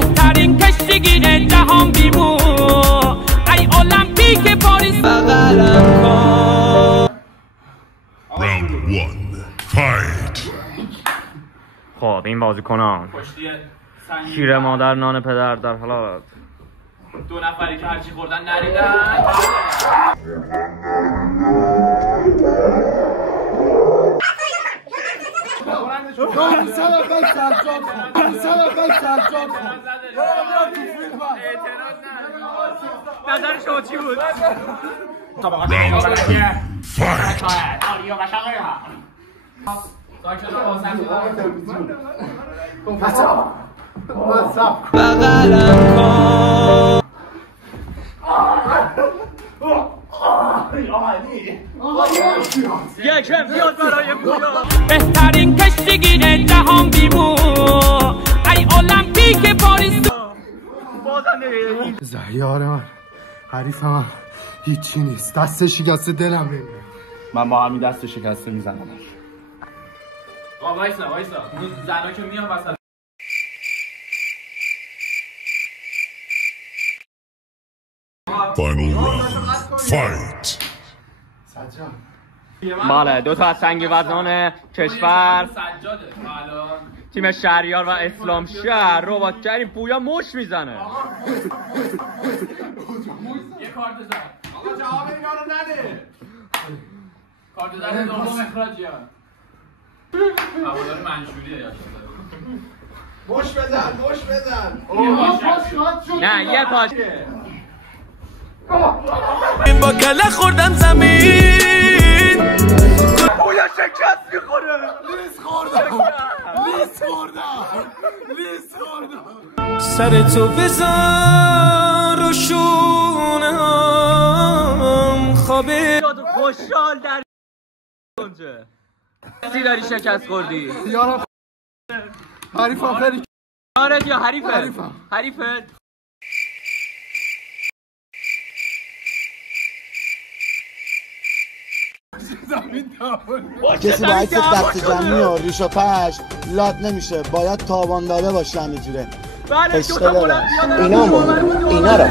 بهترین کشتیگیر جهان بیمو ای المپیک پاریس بغلم کن. Round 1 Fight. خب این بازیکنان شیر مادر نان پدر در حالات دو نفری که هرچی خوردن نریدن. نظر شما چی بود؟ بغلم کن. یکم بیاد برای پویا. بهترین کشتیگیر جهان بیمو ای المپیک پاریس. زهیار من حریفم هیچی نیست. دست شکسته دلم نمیره. من با همین دست شکسته میزنمش. وایسا اون زنا که میان وسط. Final round Fight. بله دو تا از سنگ وزنان کشور تیم شهریار و اسلام شهر رباط‌گری پویا مش میزنه. یه کارت زن. آقا جواب اینا رو نده. کارت زن دوم اخراجیه. هوادار منشوریه یا مش بزن نه یه پاش با کله خوردم زمین. پویا شکست میخوره. لیس خوردم. سر تو بذار و شونم خوابه. خوشحال در اونجا سی داری شکست خوردی. یارم حریفم خیلی یارت یا حریفت؟ کسی باید دست جمعی و ریش و پش لات نمیشه. باید تابان داده باشه همینجوره. بله دو تا بلند اینا رو